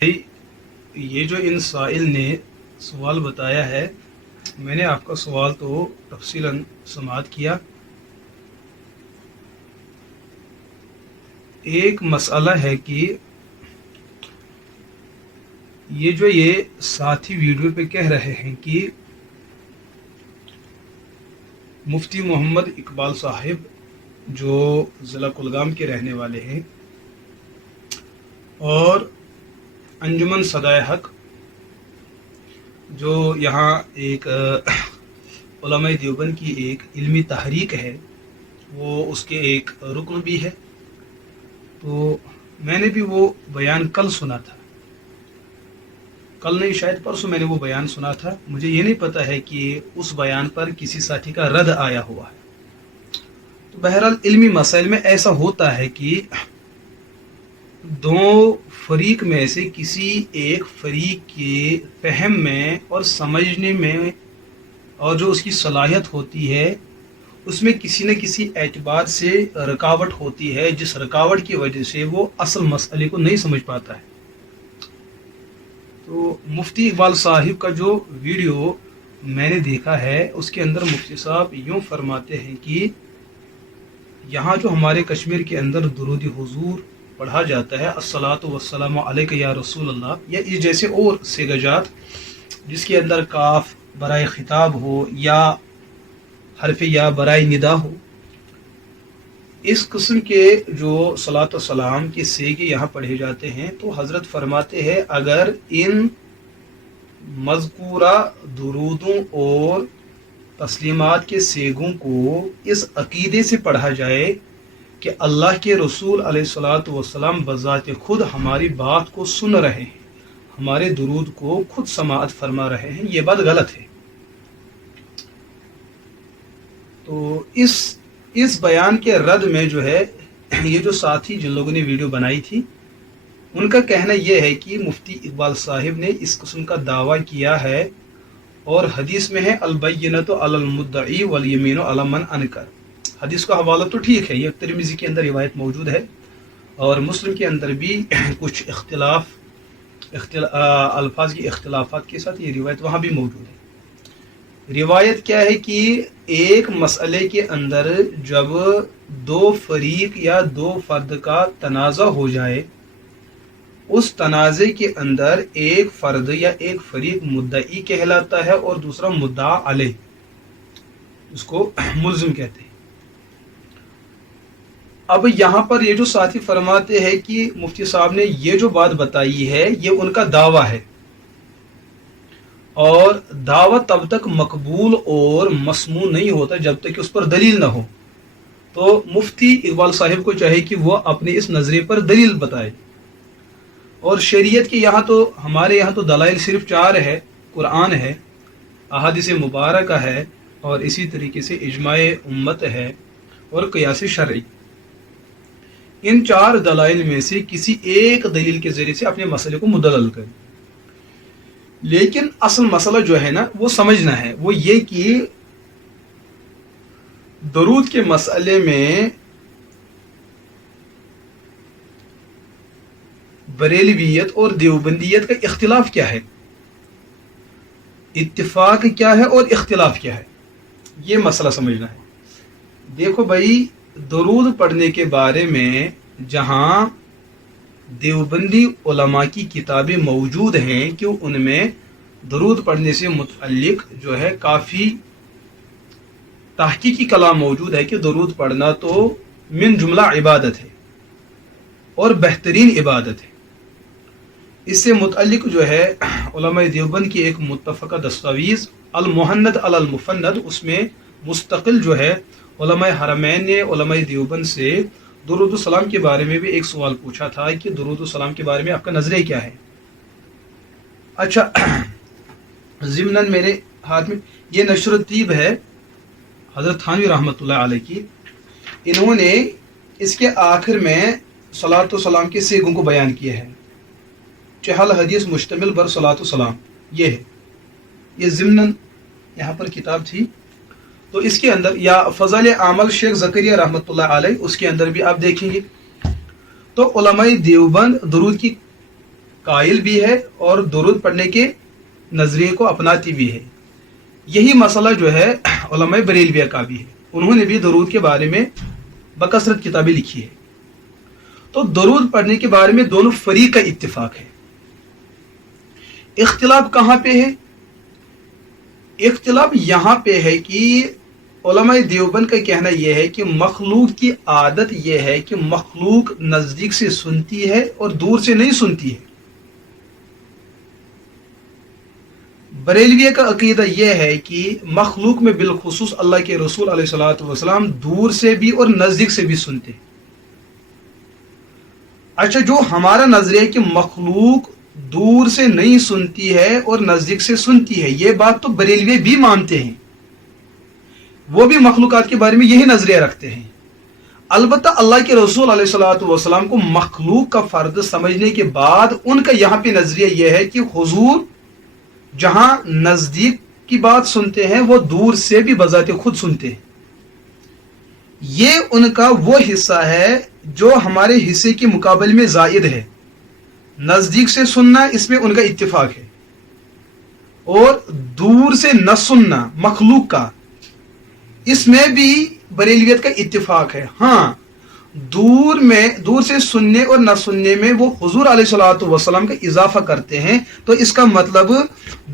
ये जो इन साइल ने सवाल बताया है, मैंने आपका सवाल तो तफसीलन समाअत किया। एक मसला है कि ये साथी वीडियो पे कह रहे हैं कि मुफ्ती मोहम्मद इकबाल साहिब जो ज़िला कुलगाम के रहने वाले हैं और अंजुमन सदाए हक जो यहाँ एक उलमाए देवबंद की एक इल्मी तहरीक है, वो उसके एक रुकन भी है। तो मैंने भी वो बयान कल सुना था, कल नहीं शायद परसों मैंने वो बयान सुना था। मुझे ये नहीं पता है कि उस बयान पर किसी साथी का रद्द आया हुआ है। तो बहरहाल इल्मी मसाइल में ऐसा होता है कि दो फरीक में से किसी एक फरीक के फहम में और समझने में और जो उसकी सलाहियत होती है उसमें किसी न किसी एतबार से रुकावट होती है, जिस रुकावट की वजह से वो असल मसले को नहीं समझ पाता है। तो मुफ्ती इकबाल साहिब का जो वीडियो मैंने देखा है उसके अंदर मुफ्ती साहब यूँ फरमाते हैं कि यहाँ जो हमारे कश्मीर के अंदर दुरूद हुजूर पढ़ा जाता है, अस्सलातु वस्सलामु अलैका या रसूल अल्लाह, या इस जैसे और सेगजात जिसके अंदर काफ बराए खिताब हो या हरफ या बराए निदा हो, इस किस्म के जो सलात व सलाम के सेगे यहाँ पढ़े जाते हैं, तो हज़रत फरमाते हैं अगर इन मज़कूरा दुरूदों और तस्लीमात के सेगों को इस अकीदे से पढ़ा जाए कि अल्लाह के रसूल अलैहिस्सलातु वस्सलाम बज़ात खुद हमारी बात को सुन रहे हैं, हमारे दुरूद को खुद समाअत फरमा रहे हैं, ये बात गलत है। तो इस बयान के रद्द में जो है, ये जो साथी जिन लोगों ने वीडियो बनाई थी उनका कहना यह है कि मुफ्ती इकबाल साहिब ने इस किस्म का दावा किया है और हदीस में है अल-बय्यिनतु अलल मुद्दई वल यमीनु अला मन अनकर। हदीस का हवाला तो ठीक है, ये तिरमिज़ी के अंदर रिवायत मौजूद है और मुस्लिम के अंदर भी कुछ अल्फाज की इख्तिलाफात के साथ ये रिवायत वहाँ भी मौजूद है। रिवायत क्या है कि एक मसले के अंदर जब दो फरीक या दो फर्द का तनाज़ा हो जाए, उस तनाज़े के अंदर एक फर्द या एक फरीक मुद्दई कहलाता है और दूसरा मुद्दा अलैह, उसको मुल्ज़िम कहते हैं। अब यहाँ पर ये जो साथी फरमाते हैं कि मुफ्ती साहब ने ये जो बात बताई है ये उनका दावा है और दावा तब तक मकबूल और मसमून नहीं होता जब तक कि उस पर दलील ना हो। तो मुफ्ती इकबाल साहिब को चाहे कि वो अपने इस नज़रिए पर दलील बताए। और शरीयत के यहाँ तो हमारे यहाँ तो दलाइल सिर्फ 4 है, कुरान है, अहादीस मुबारक है और इसी तरीके से इजमाए उम्मत है और क़ियास शरई। इन 4 दलाइल में से किसी एक दलील के ज़रिए से अपने मसले को मुदल्लल करें। लेकिन असल मसला जो है ना वो समझना है, वो ये कि दरूद के मसले में बरेलवियत और देवबंदियत का इख्तिलाफ क्या है, इत्तिफाक क्या है और इख्तिलाफ क्या है, ये मसला समझना है। देखो भाई, दरूद पढ़ने के बारे में जहाँ देवबंदी उलमा की किताबें मौजूद हैं कि उनमें दरूद पढ़ने से मुतअल्लिक जो है काफ़ी तहकीकी कलाम मौजूद है कि दरूद पढ़ना तो मिन जुमला इबादत है और बेहतरीन इबादत है। इससे मुतअल्लिक जो है उलमाए देवबंद की एक मुत्तफ़क़ा दस्तावीज़ अल-मुहन्नद अलल मुफन्नद, उसमें मुस्तकिल जो है उलमाए हरमैन ने उलमाए देवबंद से दुरूद सलाम के बारे में भी एक सवाल पूछा था कि दुरूद सलाम के बारे में आपका नज़रिया क्या है। अच्छा, ज़िम्नन मेरे हाथ में ये नशरुत्तीब है हज़रत थानवी रहमतुल्लाह अलैह की, इन्होंने इसके आखिर में सलात व सलाम के सेगों को बयान किया है। चहल हदीस मुश्तमिल बर सलात व सलाम ये है, ये ज़िम्नन यहाँ पर किताब थी। तो इसके अंदर या फज़ल आमल शेख ज़करिया रहमतुल्लाह अलैह, उसके अंदर भी आप देखेंगे तो उलमाए देवबंद दुरूद की قائل بھی ہے اور درود پڑھنے کے نظریے کو اپناتی بھی ہے. یہی مسئلہ جو ہے علماء بریلویہ کا بھی ہے. انہوں نے بھی درود کے بارے میں بکثرت کتابیں لکھی ہے. تو درود پڑھنے کے بارے میں دونوں فریق کا اتفاق ہے. اختلاف کہاں پہ ہے؟ اختلاف یہاں پہ ہے کہ علماء دیوبند کا کہنا یہ ہے کہ مخلوق کی عادت یہ ہے کہ مخلوق نزدیک سے سنتی ہے اور دور سے نہیں سنتی ہے. بریلویہ کا عقیدہ یہ ہے کہ مخلوق میں بالخصوص اللہ کے رسول علیہ الصلوۃ والسلام دور سے بھی اور نزدیک سے بھی سنتے ہیں. اچھا، جو ہمارا نظریہ ہے کہ مخلوق دور سے نہیں سنتی ہے اور نزدیک سے سنتی ہے، یہ بات تو بریلوی بھی مانتے ہیں. وہ بھی مخلوقات کے بارے میں یہی نظریہ رکھتے ہیں. البتہ اللہ کے رسول علیہ الصلوۃ والسلام کو مخلوق کا فرد سمجھنے کے بعد ان کا یہاں پہ نظریہ یہ ہے کہ حضور جہاں نزدیک کی بات سنتے ہیں وہ دور سے بھی بذات خود سنتے ہیں. یہ ان کا وہ حصہ ہے جو ہمارے حصے کے مقابلے میں زائد ہے. نزدیک سے سننا اس میں ان کا اتفاق ہے، اور دور سے نہ سننا مخلوق کا، اس میں بھی بریلویت کا اتفاق ہے. ہاں، دور سے سننے اور نہ سننے میں وہ حضور علیہ الصلوۃ والسلام کا اضافہ کرتے ہیں. تو اس کا مطلب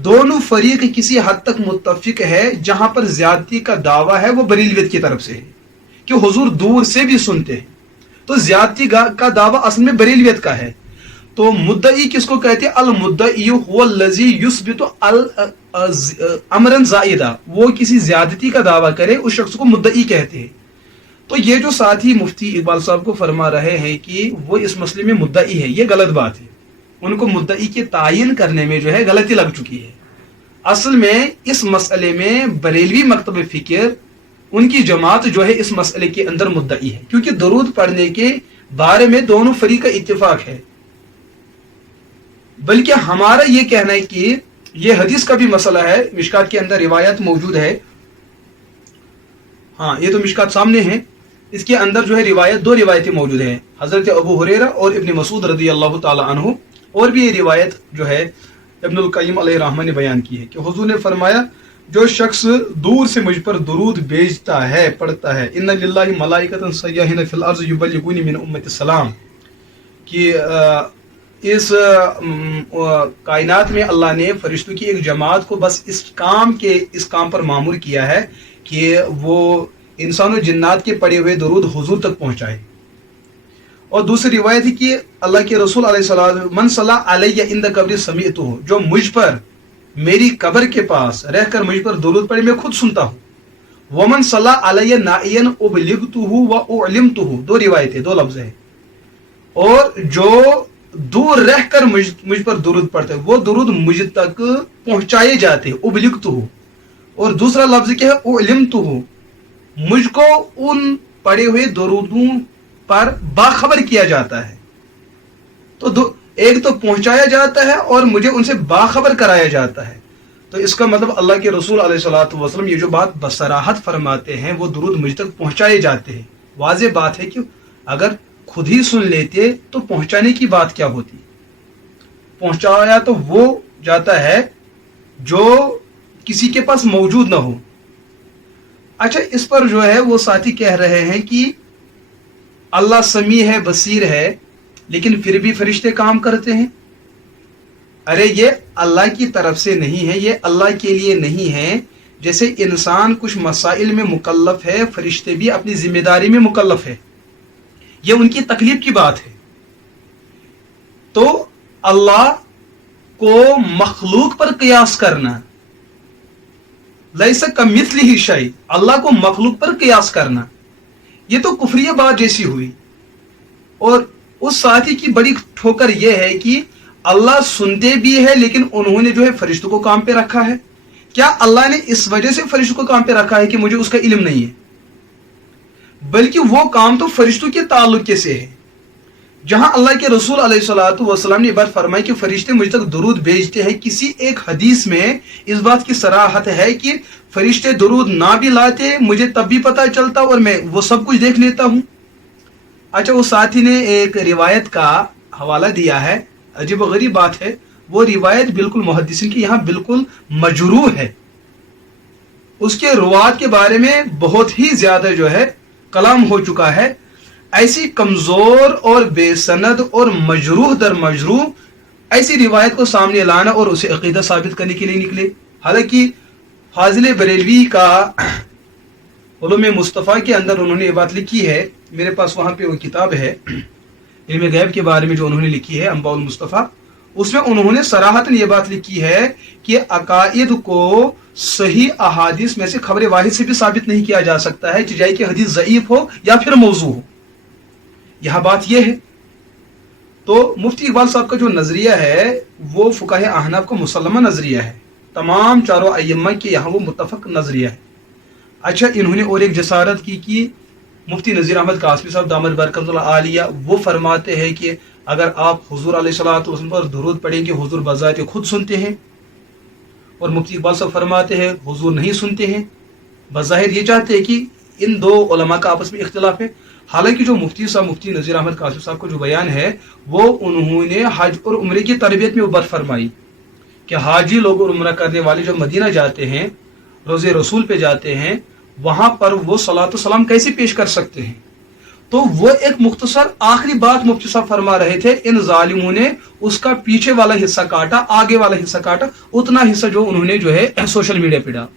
دونوں فریق کسی حد تک متفق ہے. جہاں پر زیادتی کا دعویٰ ہے وہ بریلویت کی طرف سے ہے کہ حضور دور سے بھی سنتے ہیں. تو زیادتی کا دعویٰ اصل میں بریلویت کا ہے. تو مدعی کس کو کہتے ہیں؟ المدعی هو الذی یثبت امرا زائدا. وہ کسی زیادتی کا دعویٰ کرے، اس شخص کو مدعی کہتے ہیں. تو یہ جو ساتھی مفتی اقبال صاحب کو فرما رہے ہیں کہ وہ اس مسئلے میں مدعی ہے، یہ غلط بات ہے. ان کو مدعی کے تعین کرنے میں جو ہے غلطی لگ چکی ہے. اصل میں اس مسئلے میں بریلوی مکتب فکر، ان کی جماعت جو ہے اس مسئلے کے اندر مدعی ہے، کیونکہ درود پڑھنے کے بارے میں دونوں فریق کا اتفاق ہے. بلکہ ہمارا یہ کہنا ہے کہ یہ حدیث کا بھی مسئلہ ہے. مشکات کے اندر روایت موجود ہے. ہاں، یہ تو مشکات سامنے ہے. اس کے اندر جو ہے دو روایتیں موجود ہیں، حضرت ابو ہریرہ اور ابن مسعود رضی اللہ تعالی عنہ. اور بھی یہ روایت جو ہے ابن القیم علیہ الرحمہ نے بیان کی ہے کہ حضور نے فرمایا، جو شخص دور سے مجھ پر درود بھیجتا ہے، پڑھتا ہے، ان للہ ملائکۃ سیاحین فی الارض یبلغون من امت السلام، کہ اس کائنات میں اللہ نے فرشتوں کی ایک جماعت کو بس اس کام پر مامور کیا ہے کہ وہ انسان و جنات کے پڑھے ہوئے درود حضور تک پہنچائے. اور دوسری روایت ہے کہ اللہ کے رسول علیہ السلام من صلی علیہ عند قبر سمعتہ، جو مجھ پر میری قبر کے پاس رہ کر مجھ پر درود پڑھے میں خود سنتا ہوں. ومن صلی علیہ نائیا ابلغتہ واعلمتہ، دو روایتیں، دو لفظ ہیں. اور جو دور رہ کر مجھ پر درود پڑھتے وہ درود مجھ تک پہنچائے جاتے، ابلغتہ. اور دوسرا لفظ کیا ہے؟ اعلمتہ، مجھ کو ان پڑھے ہوئے درودوں پر باخبر کیا جاتا ہے. تو ایک تو پہنچایا جاتا ہے اور مجھے ان سے باخبر کرایا جاتا ہے. تو اس کا مطلب اللہ کے رسول علیہ الصلوۃ والسلام یہ جو بات بصراحت فرماتے ہیں وہ درود مجھ تک پہنچائے جاتے ہیں. واضح بات ہے کہ اگر خود ہی سن لیتے تو پہنچانے کی بات کیا ہوتی؟ پہنچایا تو وہ جاتا ہے جو کسی کے پاس موجود نہ ہو. اچھا، اس پر جو ہے وہ ساتھی کہہ رہے ہیں کہ اللہ سمیع ہے، بصیر ہے، لیکن پھر بھی فرشتے کام کرتے ہیں. ارے یہ اللہ کی طرف سے نہیں ہے، یہ اللہ کے لیے نہیں ہے. جیسے انسان کچھ مسائل میں مکلف ہے، فرشتے بھی اپنی ذمہ داری میں مکلف ہے. یہ ان کی تکلیف کی بات ہے. تو اللہ کو مخلوق پر قیاس کرنا، لیس کمثلہ شیء، اللہ کو مخلوق پر قیاس کرنا، یہ تو کفریہ بات جیسی ہوئی. اور اس ساتھی کی بڑی ٹھوکر یہ ہے کہ اللہ سنتے بھی ہے لیکن انہوں نے جو ہے فرشتوں کو کام پہ رکھا ہے. کیا اللہ نے اس وجہ سے فرشتوں کو کام پہ رکھا ہے کہ مجھے اس کا علم نہیں ہے؟ بلکہ وہ کام تو فرشتوں کے تعلق کے سے ہے. جہاں اللہ کے رسول علیہ الصلوۃ والسلام نے بات فرمائی کہ فرشتے مجھ تک درود بھیجتے ہیں، کسی ایک حدیث میں اس بات کی صراحت ہے کہ فرشتے درود نہ بھی لاتے مجھے تب بھی پتہ چلتا اور میں وہ سب کچھ دیکھ لیتا ہوں. اچھا، وہ ساتھی نے ایک روایت کا حوالہ دیا ہے अजीब गरीब बात है, वो रिवायत बिल्कुल मुहद्दिसिन की यहाँ बिल्कुल मजरूह है, उसके रुवात के बारे में बहुत ही ज्यादा जो है कलाम हो चुका है। ऐसी कमजोर और बेसनद और मजरूह दर मजरूह ऐसी रिवायत को सामने लाना और उसे अकीदा साबित करने के लिए निकले। हालांकि फाजिल बरेलवी का उलूम मुस्तफ़ा के अंदर उन्होंने ये बात लिखी है, मेरे पास वहाँ पे वो किताब है इल्म गैब के बारे में जो उन्होंने लिखी है अंबाउल मुस्तफ़ा, उसमें उन्होंने सराहतन ये बात लिखी है कि अकाइद को सही अहादीस में से खबर वाहिद से भी साबित नहीं किया जा सकता है, चाहे कि हदीस ज़ईफ हो या फिर मौजू हो। यह बात यह है। तो मुफ्ती इकबाल साहब का जो नजरिया है वो फुकाहे अहनाफ का मुसल्लमा नजरिया है, तमाम चारों अय्यम्मा के यहाँ वो मुत्तफक नजरिया है। अच्छा, इन्होंने और एक जसारत की कि मुफ्ती नज़ीर अहमद कासमी साहब दामद बरकतुल्लाह आलिया वो फरमाते हैं कि अगर आप हुजूर अलैहिस्सलातु वस्सलाम पर दुरूद पढ़ेंगे हुजूर बज़ाते खुद सुनते हैं, और मुफ्ती इकबाल साहब फरमाते हैं हुजूर नहीं सुनते हैं। बज़ाहिर ये चाहते हैं कि इन दो उलमा का आपस में इख्तिलाफ है। हालांकि जो मुफ्ती साहब मुफ्ती नज़ीर अहमद कासमी साहब का जो बयान है वो उन्होंने हज और उम्रे की तरबियत में उबर फरमाई कि हाजी लोग और उम्रा करने वाले जो मदीना जाते हैं, रोज़े रसूल पे जाते हैं, वहां पर वो सलातो सलाम कैसे पेश कर सकते हैं। तो वो एक मुख्तसर आखिरी बात मुफ्ती साहब फरमा रहे थे, इन जालिमों ने उसका पीछे वाला हिस्सा काटा, आगे वाला हिस्सा काटा, उतना हिस्सा जो उन्होंने जो है सोशल मीडिया पे डाला।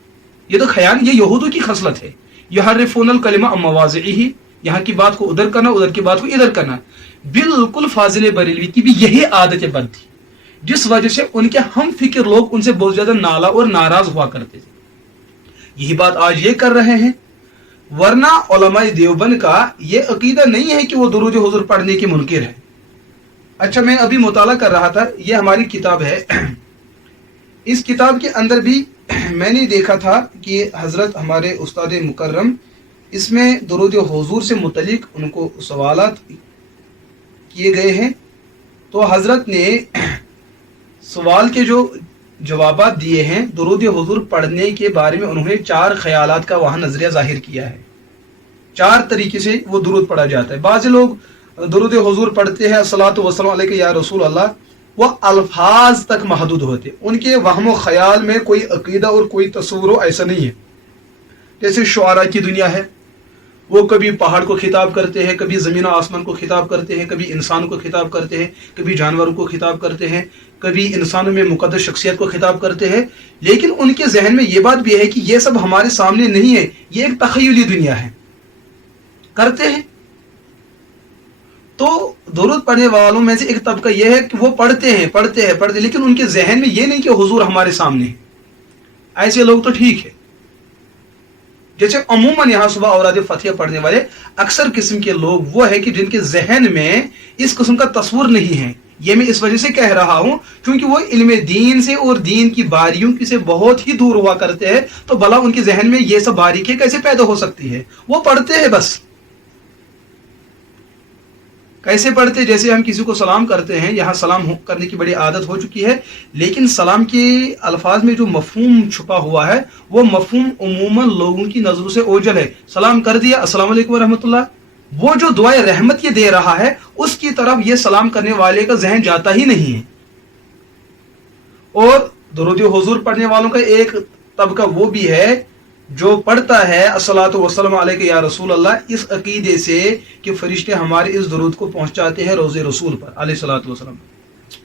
ये तो ख्याल, ये यहूदों की खसलत है, युहर्रिफूनल कलिमा अम मवाज़िही, यहाँ की बात को उधर करना, उधर की बात को इधर करना। बिल्कुल फाजिल बरेलवी की भी यही आदत बंद थी, जिस वजह से उनके हम फिक्र लोग उनसे बहुत ज्यादा नाला और नाराज हुआ करते थे। यही बात आज ये कर रहे हैं, वरना उलमाए देवबंद का ये अकीदा नहीं है कि वो दुरूद हुजूर पढ़ने के मुनकिर है। अच्छा, मैं अभी मुताला कर रहा था, ये हमारी किताब है, इस किताब के अंदर भी मैंने देखा था कि हजरत हमारे उस्ताद मुकर्रम इसमें दुरूद हुजूर से मुतलिक उनको सवालात किए गए हैं। तो हजरत ने सवाल के जो जवाबात दिए हैं दुरूद हुजूर पढ़ने के बारे में, उन्होंने 4 ख्यालात का वहां नजरिया जाहिर किया है। 4 तरीके से वो दुरूद पढ़ा जाता है। बाज़ लोग दुरूद हुजूर पढ़ते हैं अस्सलातु वस्सलाम अलैका या रसूल अल्लाह, वो अल्फाज तक महदूद होते, उनके वहम ख्याल में कोई अकीदा और कोई तस्वुर ऐसा नहीं है। जैसे शुआरा की दुनिया है, वो कभी पहाड़ को खिताब करते हैं, कभी ज़मीन आसमान को खिताब करते हैं, कभी इंसान को खिताब करते हैं, कभी जानवरों को खिताब करते हैं, कभी इंसानों में मुकद्दस शख्सियत को खिताब करते हैं। लेकिन उनके जहन में ये बात भी है कि ये सब हमारे सामने नहीं है, ये एक तखय्युली दुनिया है, करते हैं। तो दुरूद पढ़ने वालों में से एक तबका यह है कि वो पढ़ते हैं, लेकिन उनके जहन में ये नहीं कि हुजूर हमारे सामने है। ऐसे लोग तो ठीक है। जैसे अमूमन यहाँ सुबह औराद फतिहा पढ़ने वाले अक्सर किस्म के लोग वो है कि जिनके जहन में इस किस्म का तस्वुर नहीं है। ये मैं इस वजह से कह रहा हूं क्योंकि वो इल्म दीन से और दीन की बारीकियों से बहुत ही दूर हुआ करते हैं। तो भला उनके जहन में ये सब बारीकियां कैसे पैदा हो सकती है? वो पढ़ते हैं बस। कैसे पढ़ते? जैसे हम किसी को सलाम करते हैं, यहाँ सलाम करने की बड़ी आदत हो चुकी है, लेकिन सलाम के अल्फाज में जो मफहूम छुपा हुआ है वो मफहूम उमूमन लोगों की नजरों से ओझल है। सलाम कर दिया, अस्सलाम वालेकुम रहमतुल्लाह, वो जो दुआए रहमत ये दे रहा है उसकी तरफ ये सलाम करने वाले का जहन जाता ही नहीं है। और दुरूद हुजूर पढ़ने वालों का एक तबका वो भी है जो पढ़ता है अस्सलातु वस्सलाम अलैका या रसूल अल्लाह, इस अकीदे से कि फरिश्ते हमारे इस दुरूद को पहुंचाते हैं रोज़े रसूल पर अलैहिस्सलातु वस्सलाम।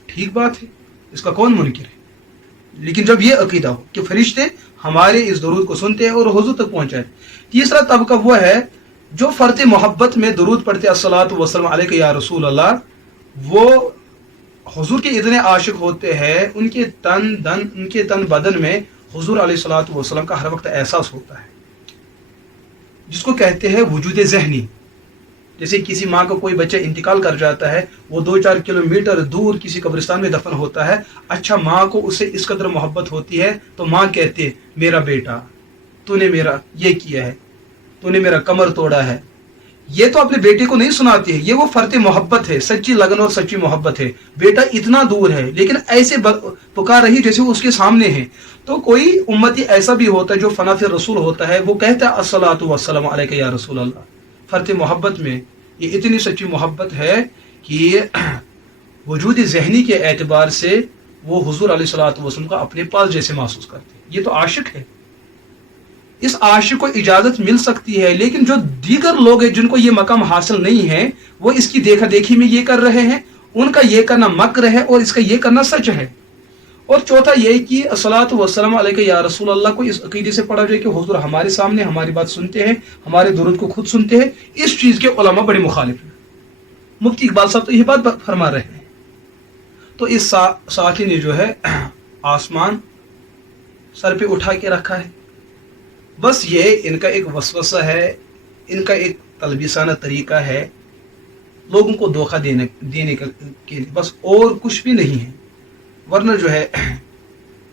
ठीक बात है, इसका कौन मुनकिर है। लेकिन जब ये अकीदा हो कि फरिश्ते हमारे इस दुरूद को सुनते हैं और हुजूर तक पहुंचाते। तीसरा तबका वो है जो फर्त मोहब्बत में दुरूद पढ़ते अस्सलातु वस्सलाम अलैका या रसूल अल्लाह, वो हुजूर के इतने आशिक होते हैं, उनके तन बदन में हुजूर अलैहिस्सलातु वस्सलाम का हर वक्त एहसास होता है, जिसको कहते हैं वजूद ज़हनी। जैसे किसी माँ का कोई बच्चा इंतकाल कर जाता है, वो 2-4 किलोमीटर दूर किसी कब्रिस्तान में दफन होता है। अच्छा, माँ को उससे इस कदर मोहब्बत होती है तो माँ कहती है मेरा बेटा, तूने मेरा ये किया है, तूने मेरा कमर तोड़ा है। ये तो अपने बेटे को नहीं सुनाती है, ये वो फर्ते मोहब्बत है, सच्ची लगन और सच्ची मोहब्बत है। बेटा इतना दूर है लेकिन ऐसे पुकार रही जैसे वो उसके सामने है। तो कोई उम्मती ऐसा भी होता है जो फना फिर रसूल होता है, वो कहता है अस्सलातु वस्सलाम अलैका या रसूल अल्लाह। फर्ते मोहब्बत में ये इतनी सच्ची मोहब्बत है कि वजूद ज़हनी के एतबार से वो हुजूर अलैहिस्सलातु वस्सलाम को अपने पास जैसे महसूस करते हैं। ये तो आशिक है, इस आशिक को इजाजत मिल सकती है, लेकिन जो दीगर लोग हैं जिनको ये मकाम हासिल नहीं है, वो इसकी देखा देखी में ये कर रहे हैं। उनका ये करना मक्र है और इसका ये करना सच है। और चौथा ये कि अस्सलातु वस्सलाम अलैका या रसूल अल्लाह को इस अकीदे से पढ़ा जाए कि हुजूर हमारे सामने हमारी बात सुनते हैं, हमारे दुरूद को खुद सुनते हैं। इस चीज के उलमा बड़े मुखालिफ हैं। मुफ्ती इकबाल साहब तो ये बात फरमा रहे हैं। तो इस साथी ने जो है आसमान सर पे उठा के रखा है। बस ये इनका एक वसवसा है, इनका एक तलबिसाना तरीका है लोगों को धोखा देने के लिए, बस और कुछ भी नहीं है। वरना जो है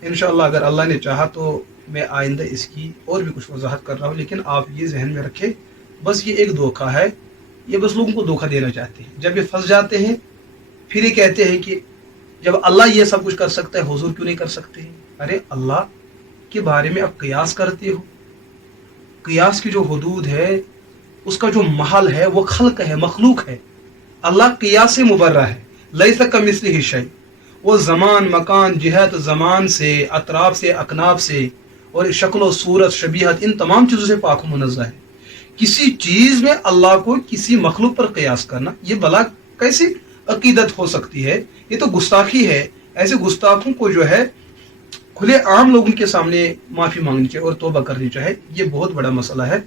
इंशाअल्लाह अगर अल्लाह ने चाहा तो मैं आइंदा इसकी और भी कुछ वजाहत कर रहा हूँ, लेकिन आप ये जहन में रखें बस ये एक धोखा है। ये बस लोगों को धोखा देना चाहते हैं। जब ये फंस जाते हैं फिर ये कहते हैं कि जब अल्लाह ये सब कुछ कर सकता है हुजूर क्यों नहीं कर सकते हैं। अरे अल्लाह के बारे में आप कयास करते हो। कयास की जो हदूद है, उसका जो महल है वो खल्क है, मखलूक है। अल्लाह कयास से मुबर्रा है। लैसा कमिस्लिही शै, वो ज़मान मकान जिहत ज़मान से अतराब से अकनाब से और शक्ल सूरत शबीहत इन तमाम चीज़ों से पाक मुनज़्ज़ह है। किसी चीज़ में अल्लाह को किसी मखलूक पर कयास करना ये भला कैसी अकीदत हो सकती है। ये तो गुस्ताखी है। ऐसे गुस्ताखों को जो है खुले आम लोगों के सामने माफ़ी मांगनी चाहिए और तौबा करनी चाहिए। ये बहुत बड़ा मसला है।